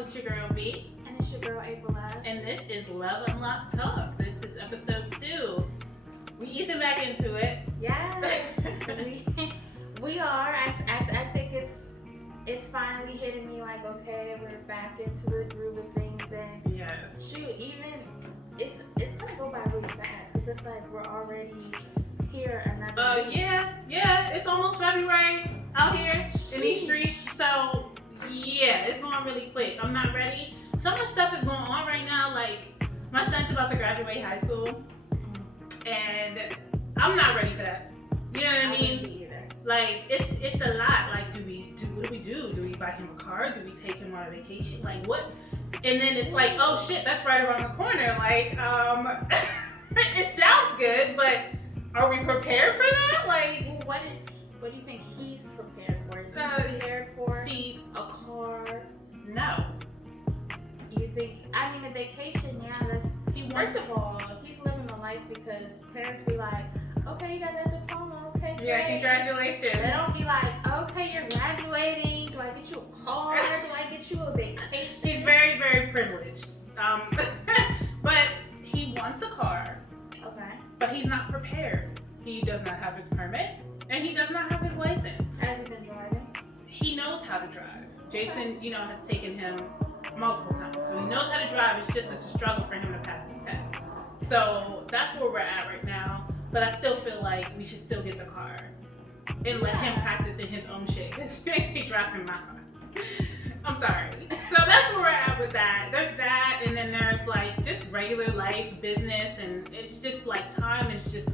It's your girl Vee. And it's your girl April Love. And this is Love Unlocked Talk. This is episode 2. We easing back into it. Yes, we are. I think it's finally hitting me like, okay, we're back into the groove of things, and yes, shoot, even it's gonna go by really fast because it's like we're already here another week. Yeah, it's almost February out here in these streets, so yeah, it's going really quick. I'm not ready. So much stuff is going on right now. Like, my son's about to graduate high school, and I'm not ready for that. You know what I mean? Like, it's a lot. Like, what do we do? Do we buy him a car? Do we take him on a vacation? Like, what? And then it's like, oh shit, that's right around the corner. Like, it sounds good, but are we prepared for that? Like, what do you think he's prepared for? Is he prepared for a car? No. You think? I mean, a vacation, yeah. First of all, he's living the life because parents be like, okay, you got that diploma, okay, great. Yeah, congratulations. They don't be like, okay, you're graduating. Do I get you a car? Do I get you a vacation? He's very, very privileged. But he wants a car. Okay. But he's not prepared. He does not have his permit, and he does not have his license. Has he been driving? He knows how to drive. Jason, has taken him multiple times, so he knows how to drive. It's a struggle for him to pass his test. So that's where we're at right now. But I still feel like we should still get the car and let him practice in his own shit, because he ain't be driving my car. I'm sorry. So that's where we're at with that. There's that, and then there's like just regular life, business, and it's just like time is just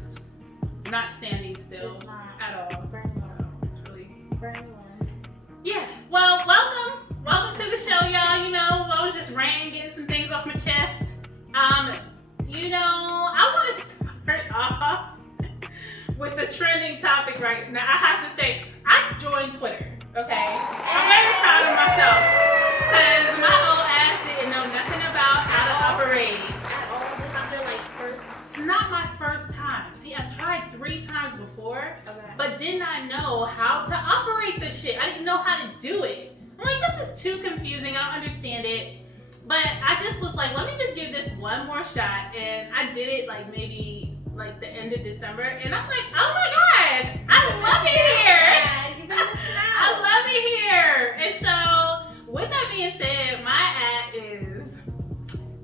not standing still at all. So it's really yeah. Well, welcome to the show, y'all. I was just ranting, getting some things off my chest. I want to start off with the trending topic right now. I have to say, I joined Twitter. Okay, I'm very proud of myself because my old ass didn't know nothing about how to operate. At all, this is your first. It's not my first time. See, I've tried 3 times before, but did not know how to operate the shit. I didn't know how to do it. I'm like, this is too confusing. I don't understand it. But I just was like, let me just give this one more shot, and I did it maybe the end of December, and I'm like, oh my gosh, I love it here. I love it here. And so, with that being said, my ad is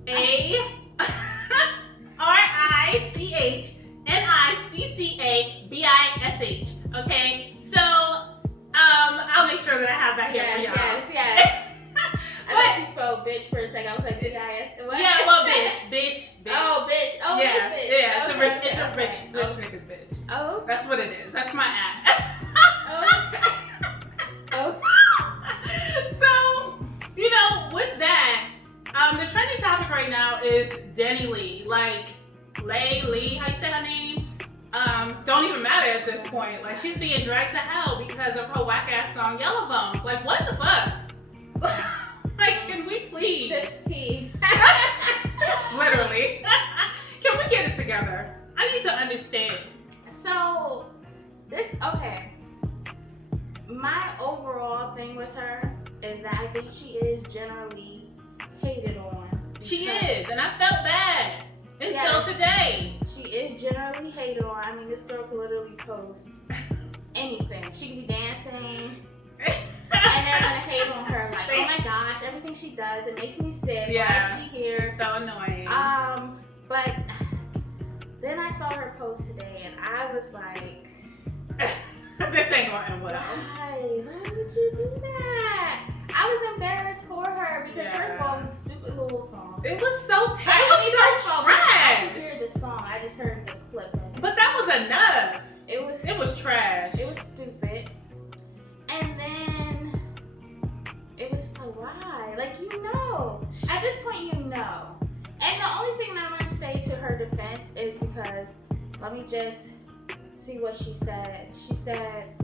RICHNICCABISH. Okay, so I'll make sure that I have that here for y'all. Yes. I thought you spelled bitch for a second. I was like, B-I-S. What? Yeah, well, bitch. Oh, bitch. Oh, yeah, bitch. Yeah, okay, it's a rich nigga's bitch. Oh, okay. That's what it is. That's my ad. Okay. So, with that, the trending topic right now is Dani Leigh. Leigh, how you say her name? Don't even matter at this point. She's being dragged to hell because of her whack-ass song, Yellow Bones. What the fuck? Can we please? 16. Literally. Can we get it together? I need to understand. So, okay. My overall thing with her is that I think she is generally hated on. She is, and I felt bad until today. She is generally hated on. I mean, this girl can literally post anything. She can be dancing. And they're gonna hate on her oh my gosh, everything she does, it makes me sick. Yeah, why is she here? She's so annoying. But then I saw her post today, and I was like, this ain't going to end well. Why would you do that? I was embarrassed for her because first of all, it was a stupid little song. It was so terrible. It was so trash. I didn't hear the song. I just heard the clip. But that was enough. It was trash. It was stupid. And then it was like, why? At this point, And the only thing that I'm going to say to her defense is because, let me just see what she said. She said,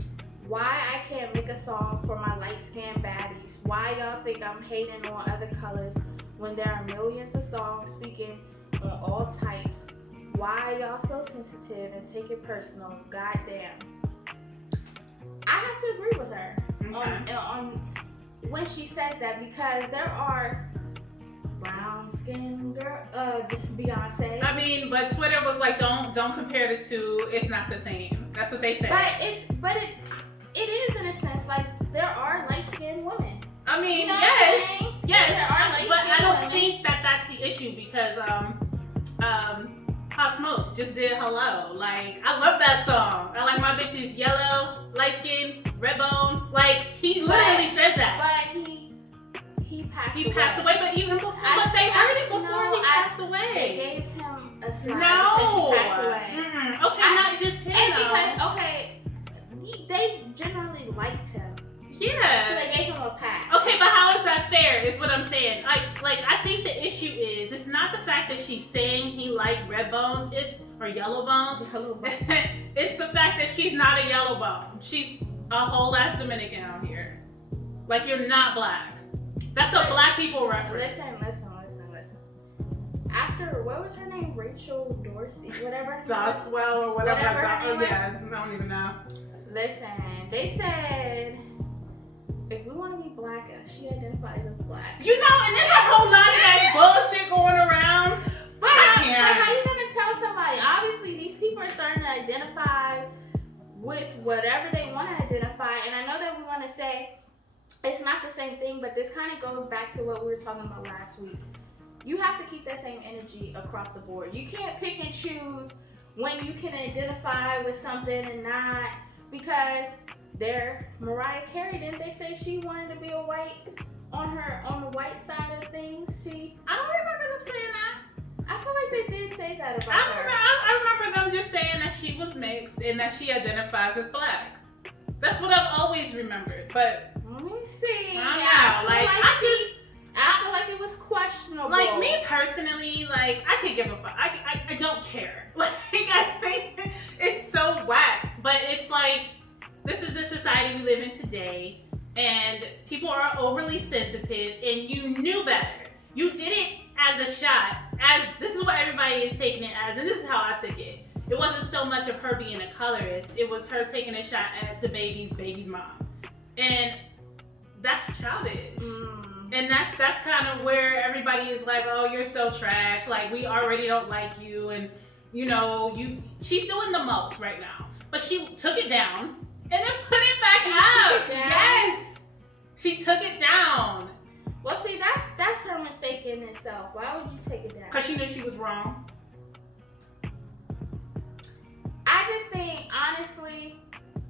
why I can't make a song for my light-skinned baddies? Why y'all think I'm hating on other colors when there are millions of songs speaking on all types? Why y'all so sensitive and take it personal? Goddamn. I have to agree with her on when she says that, because there are brown skin girl, Beyonce. I mean, but Twitter was like, don't compare the two. It's not the same. That's what they said. But it is in a sense like there are light skinned women. I mean, You know yes, what I'm yes, There are light but I skinned don't women. think that that's the issue because Pop Smoke just did Hello. Like, I love that song. I like my bitches yellow, light skin, red bone. Like, he literally said that. But he passed away, but even before, but they heard it before he passed away. They gave him a slap No. because he passed away. Mm-mm. Okay, not just him. And though. because they generally liked him, so Yeah. they gave him a pass. Okay, but how is that fair? Is what I'm saying. Like I think the issue is it's not the fact that she's saying he liked red bones, or yellow bones. It's the fact that she's not a yellow bone. She's a whole ass Dominican out here. Like, you're not black. That's a black people reference. Listen. After, what was her name? Rachel Dorsey, whatever. Doswell or whatever. Whatever her name was. Yeah, I don't even know. Listen, they said if we want to be black, she identifies as black. You know, and there's a whole lot of that bullshit going around. But how you gonna tell somebody? Obviously, these people are starting to identify with whatever they want to identify, and I know that we want to say it's not the same thing, but this kind of goes back to what we were talking about last week. You have to keep that same energy across the board. You can't pick and choose when you can identify with something and not, because Mariah Carey, didn't they say she wanted to be a white on the white side of things? I don't remember them saying that. I feel like they did say that about her. I remember them just saying that she was mixed and that she identifies as black. That's what I've always remembered. But let me see. I don't know. I feel like it was questionable. Like, me personally, like, I could give a fuck. I don't care. Like, I think it's so whack. But it's like, this is the society we live in today, and people are overly sensitive, and you knew better. You did it as a shot, as this is what everybody is taking it as, and this is how I took it. It wasn't so much of her being a colorist, it was her taking a shot at the baby's mom. And that's childish. And that's kind of where everybody is like, oh, you're so trash. Like, we already don't like you. And, you know, she's doing the most right now. But she took it down and then put it back up. Yes. She took it down. Well, see, that's her mistake in itself. Why would you take it down? Because she knew she was wrong. I just think, honestly,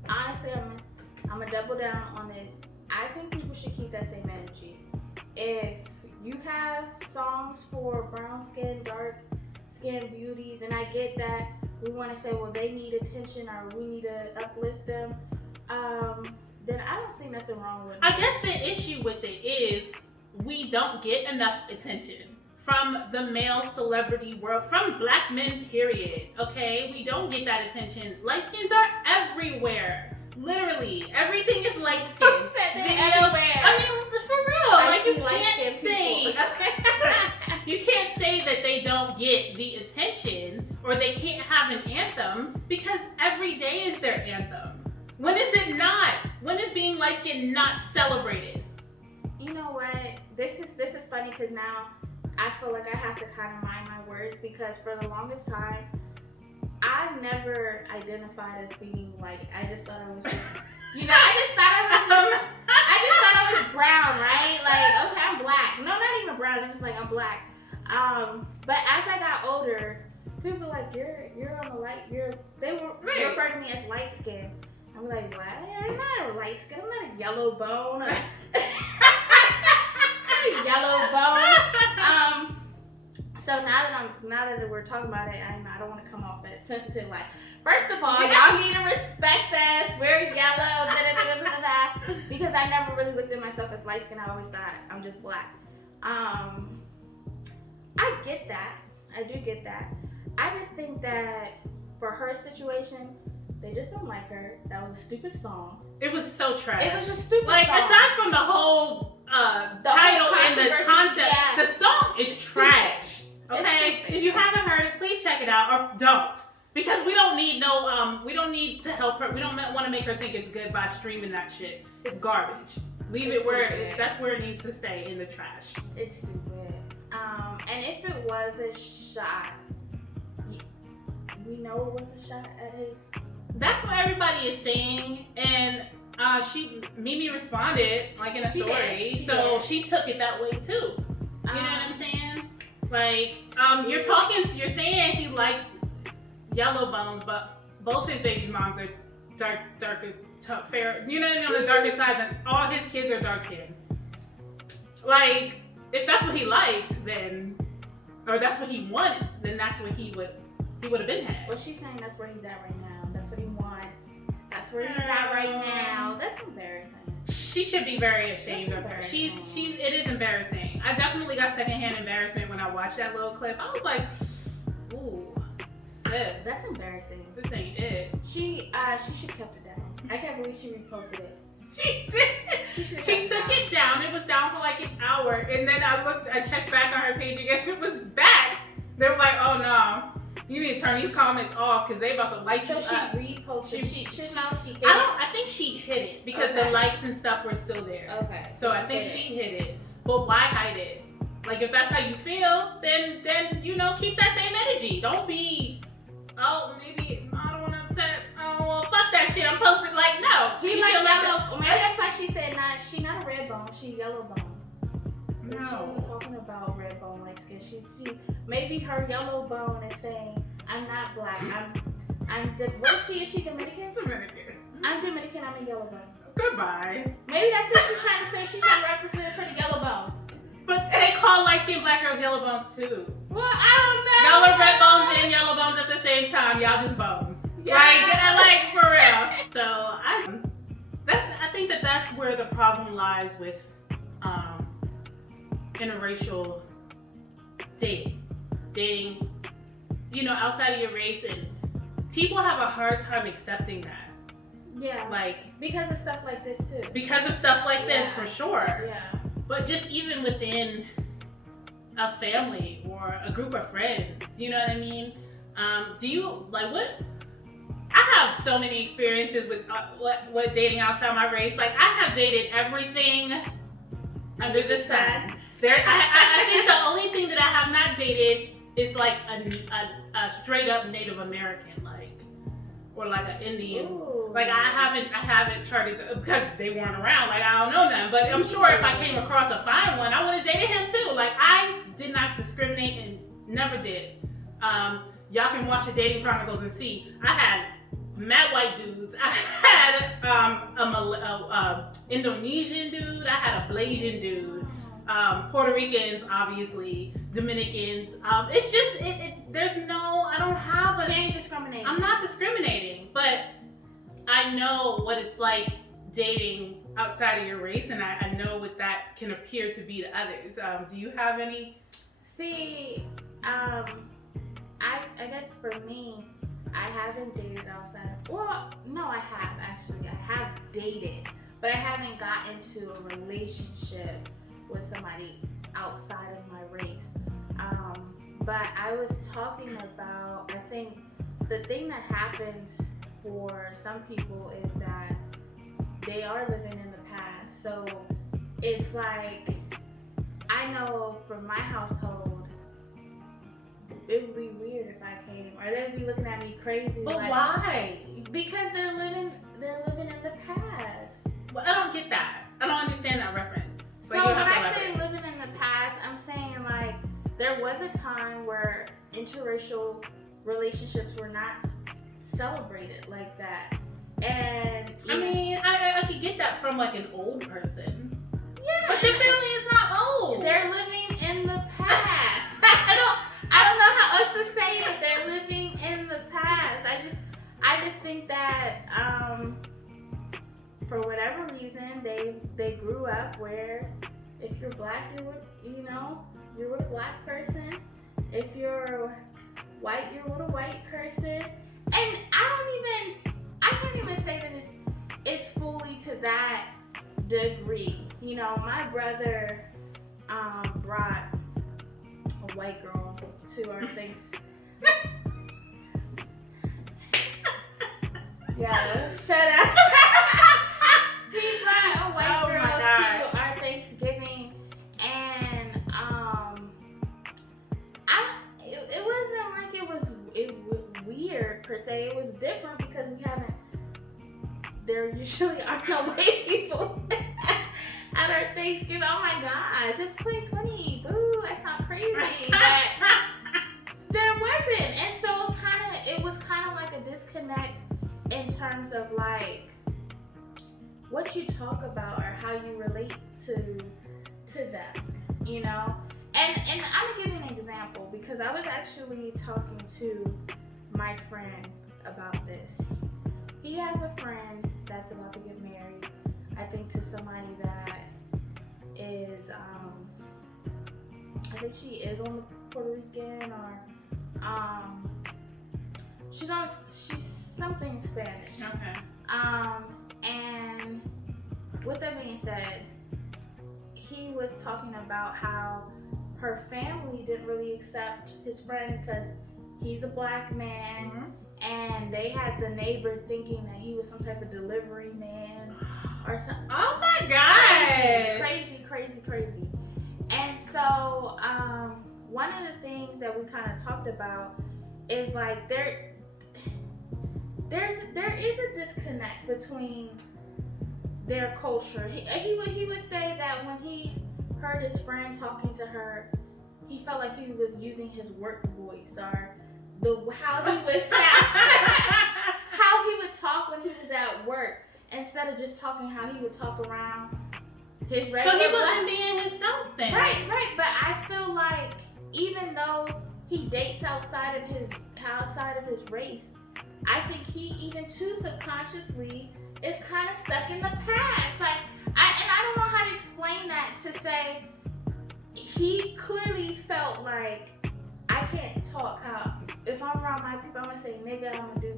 I'm gonna double down on this. I think people should keep that same energy. If you have songs for brown skin, dark skin beauties, and I get that we want to say, well, they need attention or we need to uplift them, then I don't see nothing wrong with it. I guess the issue with it is we don't get enough attention from the male celebrity world, from black men, period. Okay? We don't get that attention. Light skins are everywhere. Literally, everything is light skin. Who said they're everywhere? I mean, for real. I Like, you see can't say you can't say that they don't get the attention or they can't have an anthem, because every day is their anthem. When is it not? When is being light skinned not celebrated? You know what? This is funny because now I feel like I have to kind of mind my words, because for the longest time I never identified as being white. I just thought I was just, I just thought I was brown, right? Like, okay, I'm black. No, not even brown. It's just like I'm black. But as I got older, people were like, you're on the light. They were refer to me as light skin. I'm like, what? I'm not a light skin. I'm not a yellow bone. Not a yellow bone. So now that we're talking about it, I don't want to come off as sensitive. Like, first of all, y'all need to respect us. We're yellow, because I never really looked at myself as light skin. I always thought I'm just black. I get that. I do get that. I just think that for her situation, they just don't like her. That was a stupid song. It was so trash. It was a stupid song. Aside from the whole title and the concept, the song is trash. Okay, if you haven't heard it, please check it out, or don't, because we don't need we don't need to help her. We don't want to make her think it's good by streaming that shit. It's garbage. Leave it where that's where it needs to stay, in the trash. It's stupid. And if it was a shot, we know it was a shot at his. That's what everybody is saying, and Mimi responded like in a story, she took it that way too. You know what I'm saying? Like, you're saying he likes yellow bones, but both his baby's moms are darker, fair. You know, on the darker sides, and all his kids are dark skinned. Like, if that's what he liked, then, or that's what he wanted, then that's what he would have been had. Well, she's saying that's where he's at right now. That's what he wants. That's where he's at right now. That's embarrassing. She should be very ashamed of her. It is embarrassing. I definitely got secondhand embarrassment when I watched that little clip. I was like, ooh, sis. That's embarrassing. This ain't it. She should have kept it down. I can't believe she reposted it. She did. She took it down. It was down for like an hour, and then I checked back on her page again. It was back. They were like, oh no, you need to turn these comments off because they about to light you up. So she reposted. She hit it. I think she hid it because the likes and stuff were still there. Okay. So I think she hid it. But why hide it? Like, if that's how you feel, then keep that same energy. Don't be, maybe I don't want to upset. Oh, well, fuck that shit. I'm posting like, no. He like yellow. Maybe that's why she said she not a red bone. She yellow bone. No. She wasn't talking about red bone like skin. She maybe her yellow bone is saying, I'm not black. What is she? Is she Dominican? Dominican. I'm Dominican. I'm a yellow bone. Goodbye. Maybe that's what she's trying to say. She's trying to represent for the yellow bones. But they call light-skinned black girls yellow bones too. Well, I don't know. Y'all are red bones and yellow bones at the same time. Y'all just bones. Yeah. Like for real. So I think that's where the problem lies with interracial dating, outside of your race, and people have a hard time accepting that. Yeah. Like, because of stuff like this too. Because of stuff like this, for sure. Yeah. But just even within a family or a group of friends, you know what I mean? Do you like what? I have so many experiences with what dating outside my race. Like, I have dated everything under the sun. I think the only thing that I have not dated is like a straight up Native American, or like an Indian. Ooh. Like, I haven't charted because they weren't around. Like, I don't know them, but I'm sure if I came across a fine one, I would have dated him too. Like, I did not discriminate and never did. Y'all can watch the Dating Chronicles and see. I had mad white dudes. I had a Indonesian dude. I had a Blasian dude. Puerto Ricans, obviously, Dominicans. It's just I don't have She ain't discriminating. I'm not discriminating, but I know what it's like dating outside of your race, and I know what that can appear to be to others. Do you have any? See, I guess for me, I haven't dated outside of, well, no, I have actually. I have dated, but I haven't gotten into a relationship with somebody outside of my race. But I was talking about, I think the thing that happens for some people is that they are living in the past. So it's like, I know from my household, it would be weird if I came, or they'd be looking at me crazy. But like, why? Because they're living in the past. Well, I don't get that. I don't understand that reference. So when I say living in the past, I'm saying like there was a time where interracial relationships were not celebrated like that. And I mean, I could get that from like an old person. Yeah. But your family is not old. They're living in the past. I don't know how else to say it. They're living in the past. I just think that for whatever reason they grew up where if you're black you were a black person. If you're white you were a white person. And I can't even say that it's fully to that degree. My brother brought a white girl to our things. Yeah, shut up. He brought a white girl to usually are no white people at our Thanksgiving. Oh my gosh, it's 2020. Boo, I sound crazy. But there wasn't. And so it was kind of like a disconnect in terms of like what you talk about or how you relate to them, you know? And I'm gonna give you an example because I was actually talking to my friend about this. He has a friend that's about to get married, I think to somebody that is, I think she is on the Puerto Rican or, she's something Spanish. Okay. And with that being said, he was talking about how her family didn't really accept his friend because he's a black man, and they had the neighbor thinking that he was some type of delivery man or something. Oh my gosh! Crazy. And so, one of the things that we kind of talked about is like there is a disconnect between their culture. He would say that when he heard his friend talking to her, he felt like he was using his work voice or how he would sound, how he would talk when he was at work instead of just talking how he would talk around his regular. So he wasn't being himself then. Right. But I feel like even though he dates outside of his race, I think he even too subconsciously is kind of stuck in the past. Like I don't know how to explain that to say he clearly felt like I can't talk how if I'm around my people I'm gonna say nigga, I'm gonna do.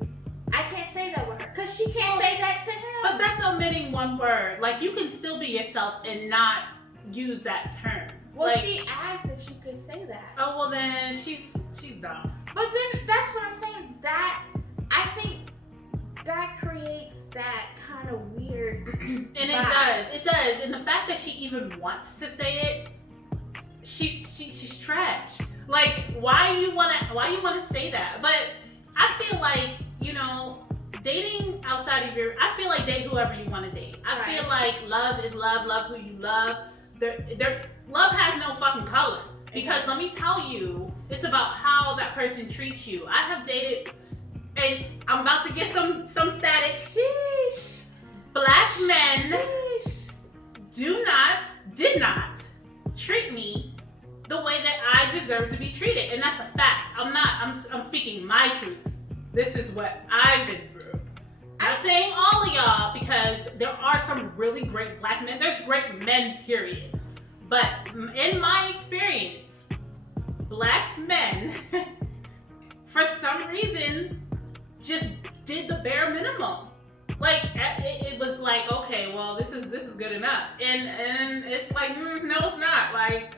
I can't say that with her because she can't say that to him. But that's omitting one word. Like you can still be yourself and not use that term. Well, like, she asked if she could say that. Oh well, then she's dumb. But then that's what I'm saying. That I think that creates that kind of weird. And vibe. it does. And the fact that she even wants to say it, she's trash. Like why you wanna say that? But I feel like, you know, dating outside of I feel like date whoever you want to date. I feel like love is love who you love. Love has no fucking color. Because let me tell you, it's about how that person treats you. I have dated, and I'm about to get some static. Sheesh. Black men Sheesh. did not treat me the way that I deserve to be treated. And that's a fact. I'm speaking my truth. This is what I've been through. I'm not saying all of y'all because there are some really great black men. There's great men, period. But in my experience, black men, for some reason, just did the bare minimum. Like it was like, okay, well, this is good enough, and it's like, no, it's not. Like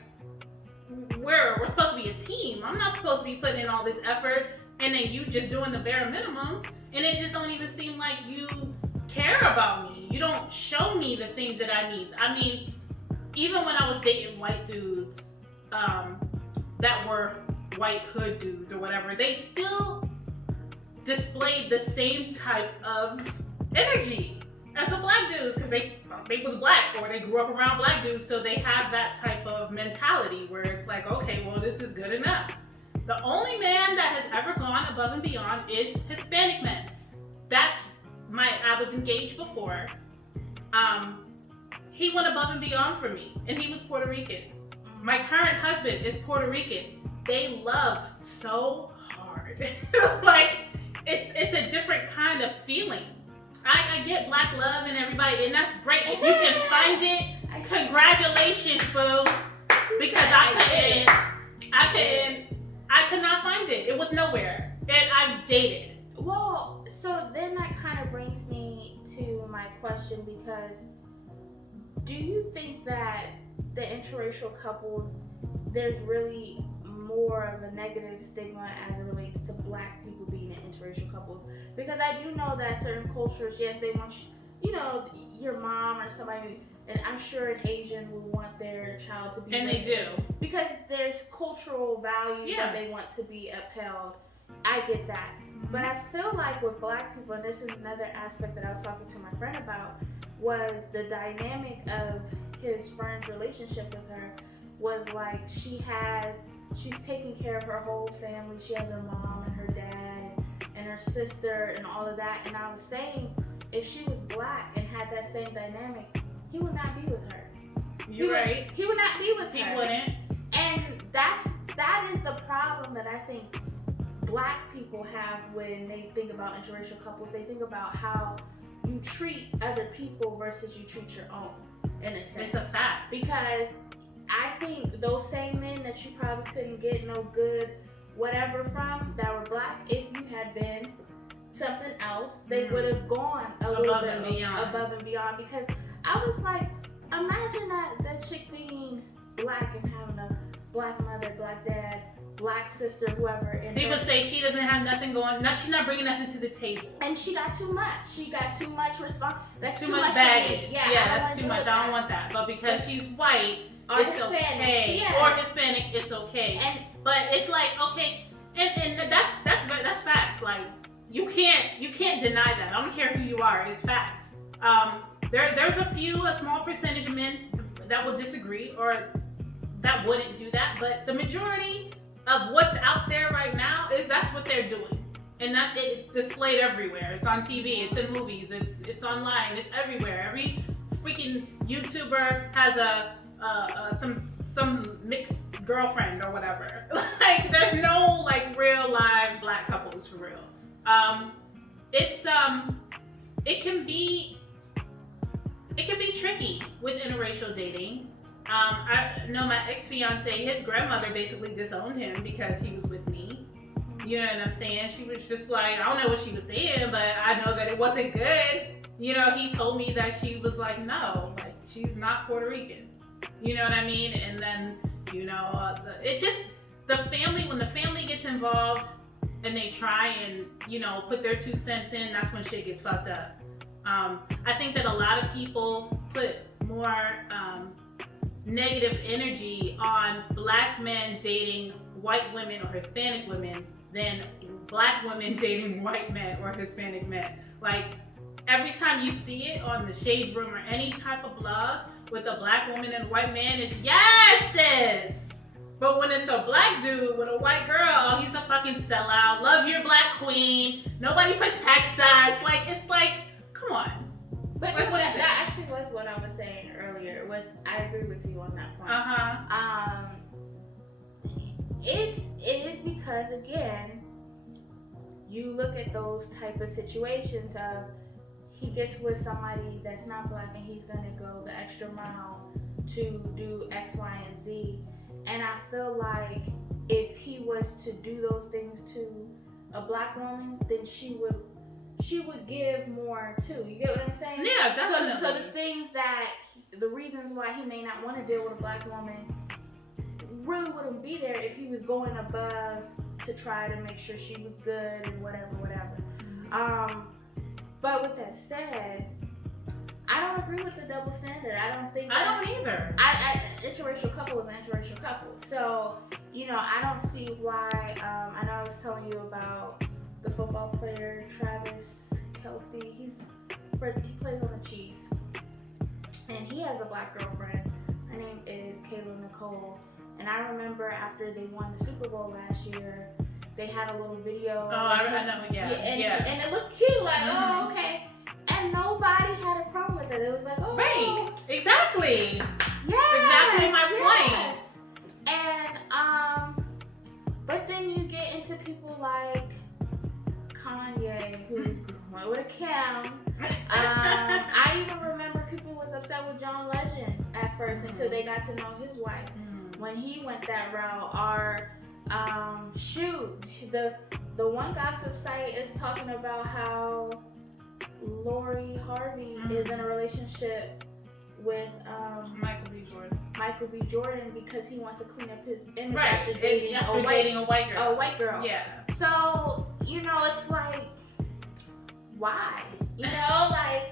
we're supposed to be a team. I'm not supposed to be putting in all this effort, and then you just doing the bare minimum, and it just don't even seem like you care about me. You don't show me the things that I need. I mean, even when I was dating white dudes that were white hood dudes or whatever, they still displayed the same type of energy as the black dudes because they was black or they grew up around black dudes, so they have that type of mentality where it's like, okay, well, this is good enough. The only man that has ever gone above and beyond is Hispanic men. I was engaged before. He went above and beyond for me, and he was Puerto Rican. My current husband is Puerto Rican. They love so hard. Like, it's a different kind of feeling. I get black love and everybody, and that's great. If you can find it, congratulations, boo. Because I could not find it. It was nowhere. And I've dated. Well, so then that kind of brings me to my question, because do you think that the interracial couples, there's really more of a negative stigma as it relates to black people being in interracial couples? Because I do know that certain cultures, yes, they want, your mom or somebody, and I'm sure an Asian would want their child to be. And they do. Because there's cultural values that they want to be upheld. I get that. But I feel like with black people, and this is another aspect that I was talking to my friend about, was the dynamic of his friend's relationship with her was like she's taking care of her whole family. She has her mom and her dad and her sister and all of that. And I was saying, if she was black and had that same dynamic, he would not be with her. You're right. He would not be with her. He wouldn't. And that is the problem that I think black people have when they think about interracial couples. They think about how you treat other people versus you treat your own, in a sense. It's a fact. Because I think those same men that you probably couldn't get no good whatever from that were black, if you had been something else, they would have gone a little bit above and beyond. Because I was like, imagine that chick being black and having a black mother, black dad, black sister, whoever. And people say she doesn't have nothing going. She's not bringing nothing to the table. And she got too much. She got too much response. That's too much baggage. Yeah, that's too much. I don't want that. But because she's white, it's okay. Yeah. Or Hispanic, it's okay. But it's like, okay, and that's facts. Like you can't deny that. I don't care who you are. It's facts. There's a small percentage of men that will disagree or that wouldn't do that, but the majority of what's out there right now that's what they're doing, and that it's displayed everywhere. It's on TV, it's in movies, it's online, it's everywhere. Every freaking YouTuber has some mixed girlfriend or whatever. Like there's no like real live black couples for real. It can be tricky with interracial dating. I know my ex-fiance, his grandmother basically disowned him because he was with me. You know what I'm saying? She was just like, I don't know what she was saying, but I know that it wasn't good. You know, he told me that she was like, no, like she's not Puerto Rican. You know what I mean? And then, you know, the family, when the family gets involved and they try and, you know, put their 2 cents in, that's when shit gets fucked up. I think that a lot of people put more negative energy on black men dating white women or Hispanic women than black women dating white men or Hispanic men. Like every time you see it on the Shade Room or any type of blog with a black woman and a white man, it's yes sis. But when it's a black dude with a white girl, he's a fucking sellout. Love your black queen. Nobody protects us. Like it's like, come on. But like, that actually was what I was saying earlier. I agree with you on that point. It is because again, you look at those type of situations of he gets with somebody that's not black and he's gonna go the extra mile to do X, Y, and Z. And I feel like if he was to do those things to a black woman, then she would give more too. You get what I'm saying? Yeah, definitely. So the reasons why he may not want to deal with a black woman really wouldn't be there if he was going above to try to make sure she was good and whatever. But with that said, I don't agree with the double standard. I don't either. Interracial couple is an interracial couple. So, you know, I don't see why. I know I was telling you about the football player Travis Kelce. He plays on the Chiefs, and he has a black girlfriend. Her name is Kayla Nicole. And I remember after they won the Super Bowl last year, they had a little video. Oh, I know. Yeah. And it looked cute. Like, oh, okay. And nobody had a problem with it. It was like, oh. Right. Exactly. Yes. Exactly my point. And but then you get into people like Kanye, who went with a Kim. I even remember people was upset with John Legend at first until they got to know his wife. When he went that route, the one gossip site is talking about how Lori Harvey is in a relationship with Michael B. Jordan because he wants to clean up his image after dating a white girl. Yeah. So, you know, it's like, why? You know, like,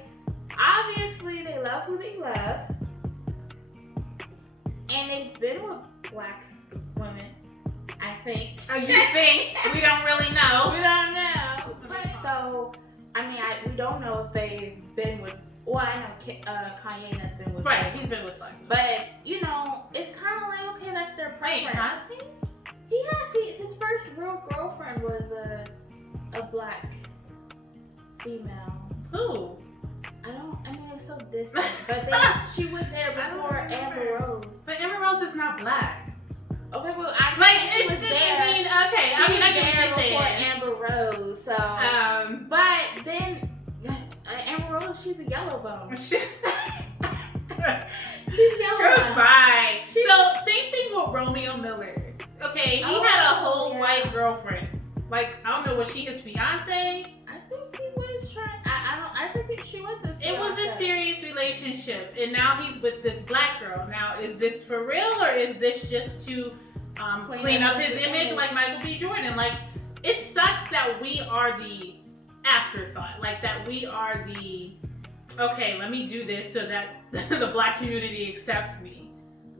obviously they love who they love. And they've been with black women. I think. Oh, you think? We don't really know. We don't know. So, I mean, we don't know if they've been with. Well, I know Kanye has been with. Right, he's been with black. But you know, it's kind of like okay, that's their preference. Has he? He has. His first real girlfriend was a black female. Who? I mean, it was so distant. But she was there before Amber Rose. But Amber Rose is not black. Okay, well, I Like, she was it's just, there. I mean, okay. She I mean, was I get what there you're before saying. Amber Rose. So, but then Amber Rose, she's a yellow bone. She's yellow bone. Goodbye. So, same thing with Romeo Miller. Okay, he had a whole white girlfriend. Like, I don't know, was she his fiance? I think he was trying. I think she was his fiance. It was a serious relationship, and now he's with this black girl. Now, is this for real, or is this just to clean up his image like Michael B. Jordan? Like, it sucks that we are the afterthought. Like, that we are the, okay, let me do this so that the black community accepts me.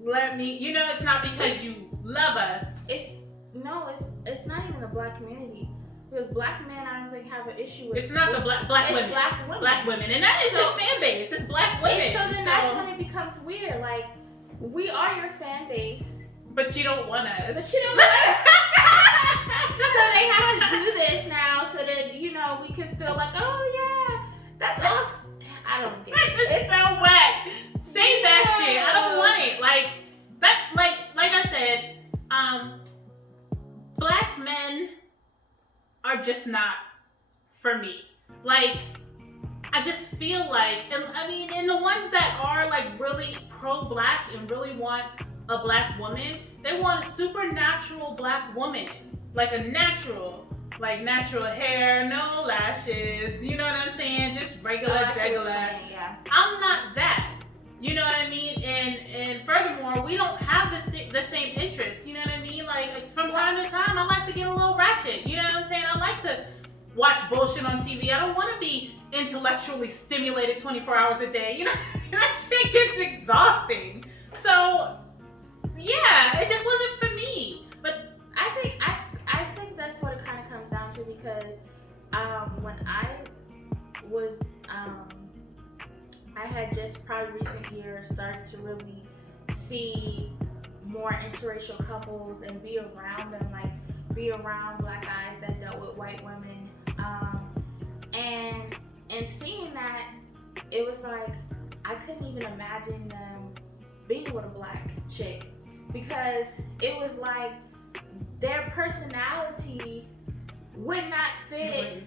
Let me, you know, it's not because you love us. It's not even the black community. Because black men, I don't think have an issue with. It's not the black women. It's black women. Black women, and that is his fan base. It's black women. And so then that's when it becomes weird. Like, we are your fan base, but you don't want us. But you don't want us. So they have to do this now, so that you know we can feel like, oh yeah, that's us. I don't get it. It's so whack. Say that shit. I don't want it. Like that. Like I said, black men are just not for me. Like, I just feel like, and I mean, and the ones that are like really pro-black and really want a black woman, they want a supernatural black woman, like a natural hair, no lashes, you know what I'm saying? Just regular, yeah. I'm not that. You know what I mean? And furthermore, we don't have the same interests. You know what I mean? Like, from time to time, I like to get a little ratchet. You know what I'm saying? I like to watch bullshit on TV. I don't want to be intellectually stimulated 24 hours a day. You know, that shit gets exhausting. So, yeah, it just wasn't for me. But I think that's what it kind of comes down to, because when I was I had just probably recent years started to really see more interracial couples and be around them, like be around black guys that dealt with white women, and seeing that, it was like I couldn't even imagine them being with a black chick, because it was like their personality would not fit.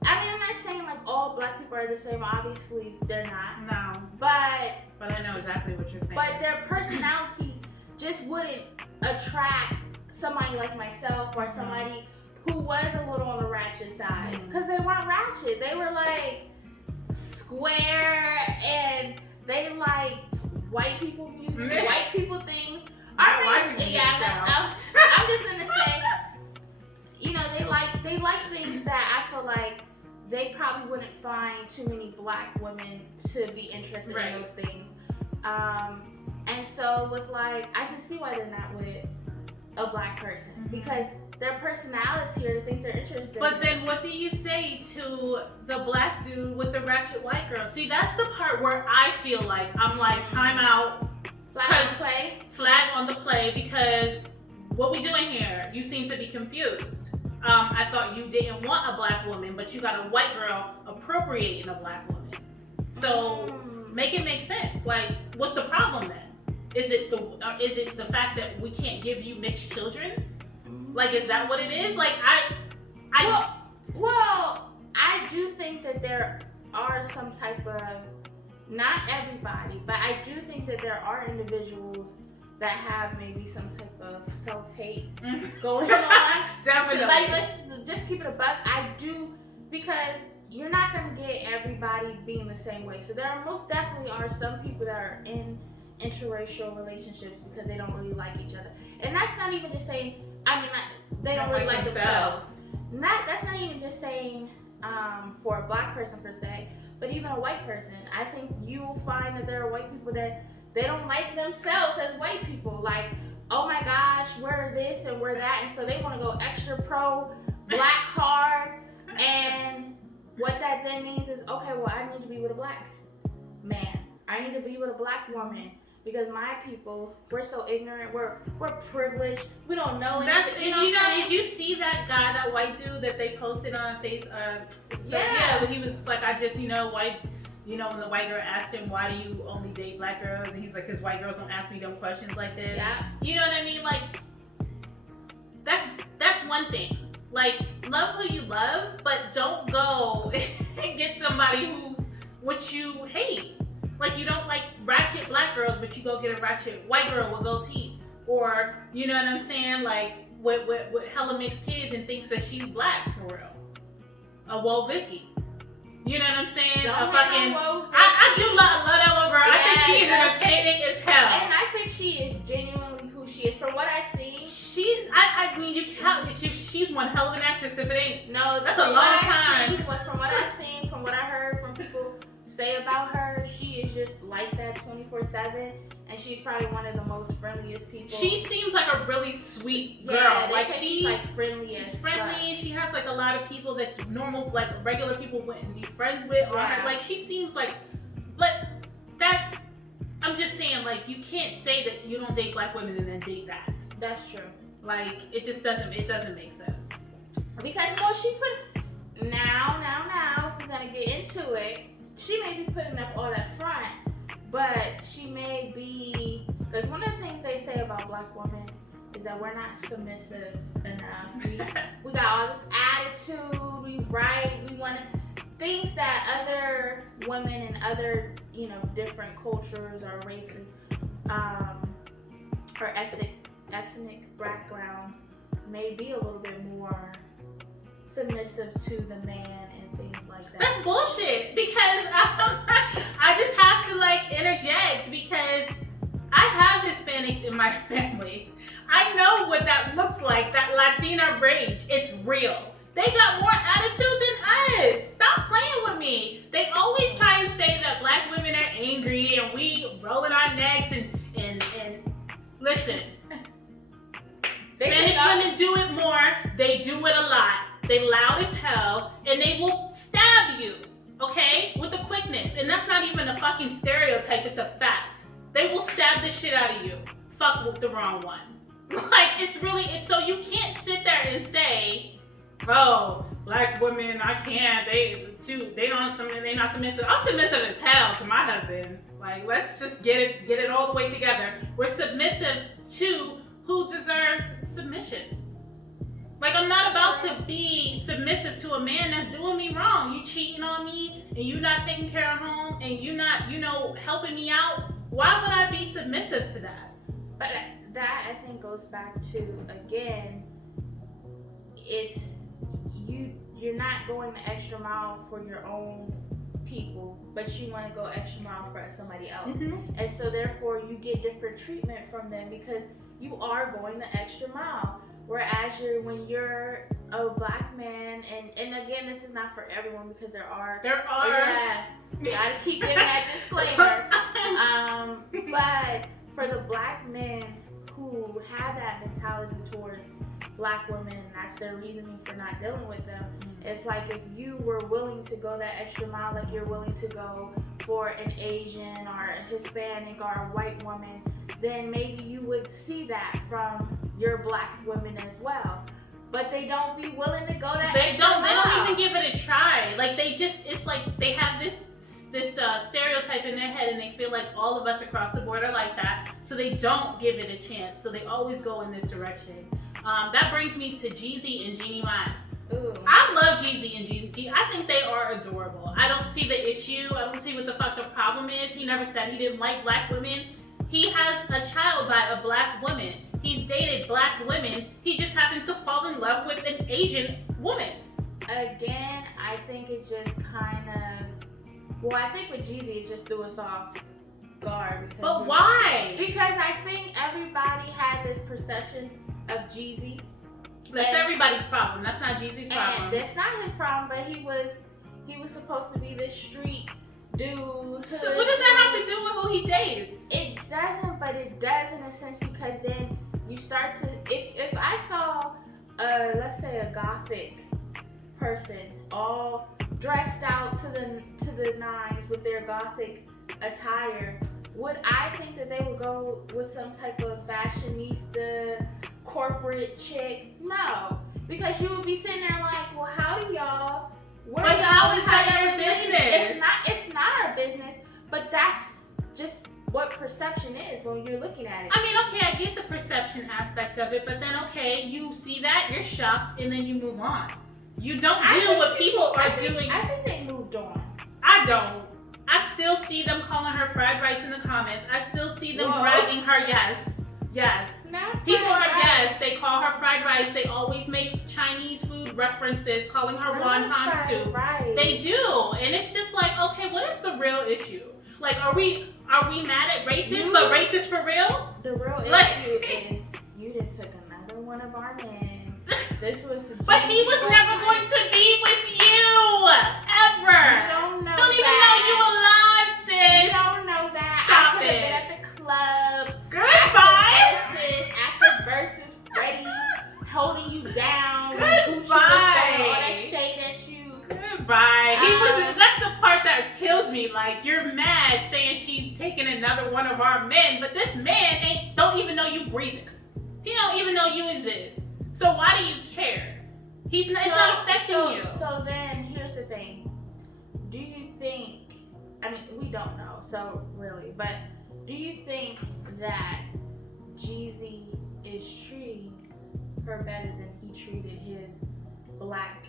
I mean, I'm not saying like all black people are the same. Obviously, they're not. No. But I know exactly what you're saying. But their personality just wouldn't attract somebody like myself or somebody who was a little on the ratchet side. Because they weren't ratchet. They were like square, and they liked white people music, white people things. I'm just gonna say, you know, they like things that I feel like they probably wouldn't find too many black women to be interested in those things. And so it was like, I can see why they're not with a black person, because their personality or the things they're interested in. But then what do you say to the black dude with the ratchet white girl? See, that's the part where I feel like I'm like, time out. Flag on the play, because what we doing here? You seem to be confused. I thought you didn't want a black woman, but you got a white girl appropriating a black woman. So make it make sense. Like, what's the problem then? Is it the fact that we can't give you mixed children? Like, is that what it is? Like, well, I do think that there are some type of, not everybody, but I do think that there are individuals that have maybe some type of self-hate going on. Definitely. Like, let's just keep it a buck. I do, because you're not going to get everybody being the same way. So there most definitely are some people that are in interracial relationships because they don't really like each other. And that's not even just saying, they don't really like themselves. That's not even just saying for a black person per se, but even a white person. I think you will find that there are white people that they don't like themselves as white people. Like, oh my gosh, we're this and we're that, and so they want to go extra pro black hard, and what that then means is, okay, well, I need to be with a black man. I need to be with a black woman. Because my people, we're so ignorant. We're privileged. We don't know anything. Did you see that guy, that white dude that they posted on Facebook? Yeah. When he was like, I just, white. When the white girl asked him, why do you only date black girls? And he's like, because white girls don't ask me dumb questions like this. Yeah. You know what I mean? Like, that's one thing. Like, love who you love, but don't go and get somebody who's what you hate. Like, you don't like ratchet black girls, but you go get a ratchet white girl with gold teeth. Or, you know what I'm saying? Like, with hella mixed kids and thinks that she's black for real. A Woe Vicky. You know what I'm saying? I do love that little girl. Yeah, I think she's entertaining as hell. And I think she is genuinely who she is. From what I see, she's one hell of an actress if it ain't. No, that's a long time. From what I've seen, from what I heard from people say about her, she is just like that 24/7, and she's probably one of the most friendliest people. She seems like a really sweet girl. Yeah, like she's like friendly. She's friendly. She has like a lot of people that normal, like regular people wouldn't be friends with. Yeah. Or like she seems like, but that's. I'm just saying, like, you can't say that you don't date black women and then date that. That's true. Like, it just doesn't. It doesn't make sense. Because she put now. If we're gonna get into it. She may be putting up all that front, but she may be, because one of the things they say about black women is that we're not submissive enough. We got all this attitude, we want things that other women and other, different cultures or races, or ethnic backgrounds may be a little bit more submissive to the man and things like that. That's bullshit, because I just have to interject, because I have Hispanics in my family. I know what that looks like, that Latina rage. It's real. They got more attitude than us. Stop playing with me. They always try and say that black women are angry and we rolling our necks and listen. Spanish women do it more. They do it a lot. They loud as hell, and they will stab you, okay? With the quickness. And that's not even a fucking stereotype, it's a fact. They will stab the shit out of you. Fuck with the wrong one. It's so you can't sit there and say, oh, black women, I can't, they're not submissive. I'm submissive as hell to my husband. Let's just get it all the way together. We're submissive to who deserves submission. I'm not about to be submissive to a man that's doing me wrong. You cheating on me, and you not taking care of home, and you not, helping me out. Why would I be submissive to that? But that, I think, goes back to, again, it's you're not going the extra mile for your own people, but you want to go extra mile for somebody else. Mm-hmm. And so, therefore, you get different treatment from them because you are going the extra mile. Whereas when you're a black man, and again, this is not for everyone because there are. Yeah, gotta keep giving that disclaimer. But for the black men who have that mentality towards black women, and that's their reasoning for not dealing with them, it's like if you were willing to go that extra mile, like you're willing to go for an Asian or a Hispanic or a white woman, then maybe you would see that from your black women as well. But they don't be willing to go that extra mile. They don't even give it a try. It's like they have this stereotype in their head, and they feel like all of us across the board are like that, so they don't give it a chance. So they always go in this direction. That brings me to Jeezy and Jeannie Mai. Ooh. I love Jeezy and Jeannie. I think they are adorable. I don't see the issue. I don't see what the fuck the problem is. He never said he didn't like black women. He has a child by a black woman. He's dated black women. He just happened to fall in love with an Asian woman. Again, I think it just kind of... Well, I think with Jeezy, it just threw us off guard. But why? Because I think everybody had this perception of Jeezy. That's everybody's problem. That's not Jeezy's problem. And that's not his problem, but he was supposed to be this street dude. So what does that have to do with who he dates? It doesn't, but it does in a sense, because then start to, if I saw, let's say a gothic person all dressed out to the nines with their gothic attire, would I think that they would go with some type of fashionista, corporate chick? No, because you would be sitting there like, well, how do y'all? But how is that your business? It's not our business, but that's just what perception is when you're looking at it. I mean, okay, I get the perception aspect of it, but then okay, you see that, you're shocked, and then you move on. You don't do what people are doing. I think they moved on. I don't. I still see them calling her fried rice in the comments. I still see them dragging her. Yes. People are they call her fried rice. They always make Chinese food references, calling her wonton soup. Right. They do, and it's just like, okay, what is the real issue? Like, are we mad at racist, but racist for real? The real issue is you done took another one of our men. This was. But he was never going to be with you ever. You don't know. Don't even know you alive, sis. You don't know that. Stop I could have been at the club. Goodbye. After verses ready, holding you down. Goodbye. Gucci was throwing all that shade at you. Goodbye. That's the part that kills me. Like, you're mad saying she's taking another one of our men, but this man don't even know you breathing. He don't even know you exist. So why do you care? It's not affecting you. So then, here's the thing. Do you think, I mean, we don't know, so really, but do you think that Jeezy is treating her better than he treated his black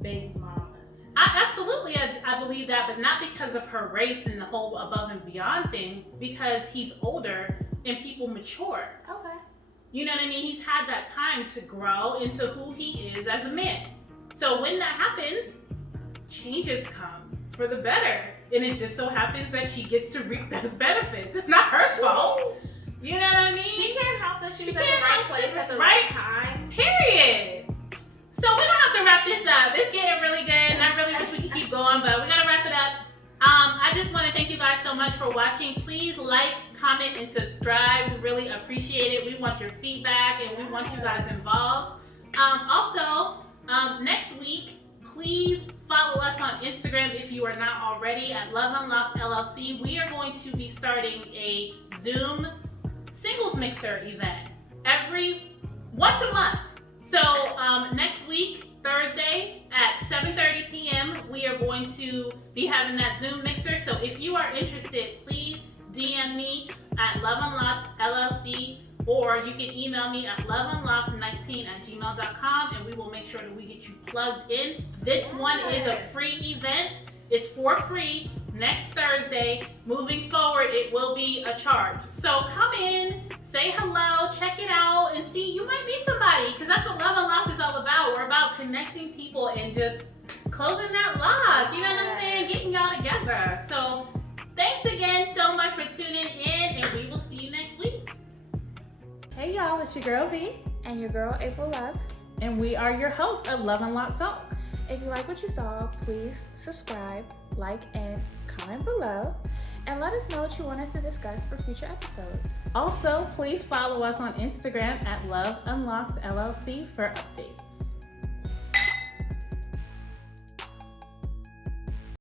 baby mamas? Absolutely, I believe that, but not because of her race and the whole above and beyond thing, because he's older and people mature. Okay. You know what I mean? He's had that time to grow into who he is as a man. So when that happens, changes come for the better. And it just so happens that she gets to reap those benefits. It's not her fault. You know what I mean? She can't help that she's at the right place at the right time. Period. So we're gonna have to wrap this up. It's getting really good, and I really wish we could keep going, but we gotta wrap it up. I just want to thank you guys so much for watching. Please like, comment, and subscribe. We really appreciate it. We want your feedback, and we want you guys involved. Also, next week, please follow us on Instagram if you are not already at Love Unlocked LLC. We are going to be starting a Zoom singles mixer event once a month. So next week, Thursday at 7:30 p.m., we are going to be having that Zoom mixer. So if you are interested, please DM me at Love Unlocked LLC, or you can email me at loveunlocked19@gmail.com, and we will make sure that we get you plugged in. This one is a free event. It's for free. Next Thursday, moving forward, it will be a charge. So come in, say hello, check it out, and see, you might meet somebody, because that's what Love Unlocked is all about. We're about connecting people and just closing that lock. You know what I'm saying? Getting y'all together. So thanks again so much for tuning in, and we will see you next week. Hey y'all, it's your girl Vee. And your girl, April Love. And we are your hosts of Love Unlocked Talk. If you like what you saw, please subscribe, like, and comment below. And let us know what you want us to discuss for future episodes. Also, please follow us on Instagram at Love Unlocked LLC for updates.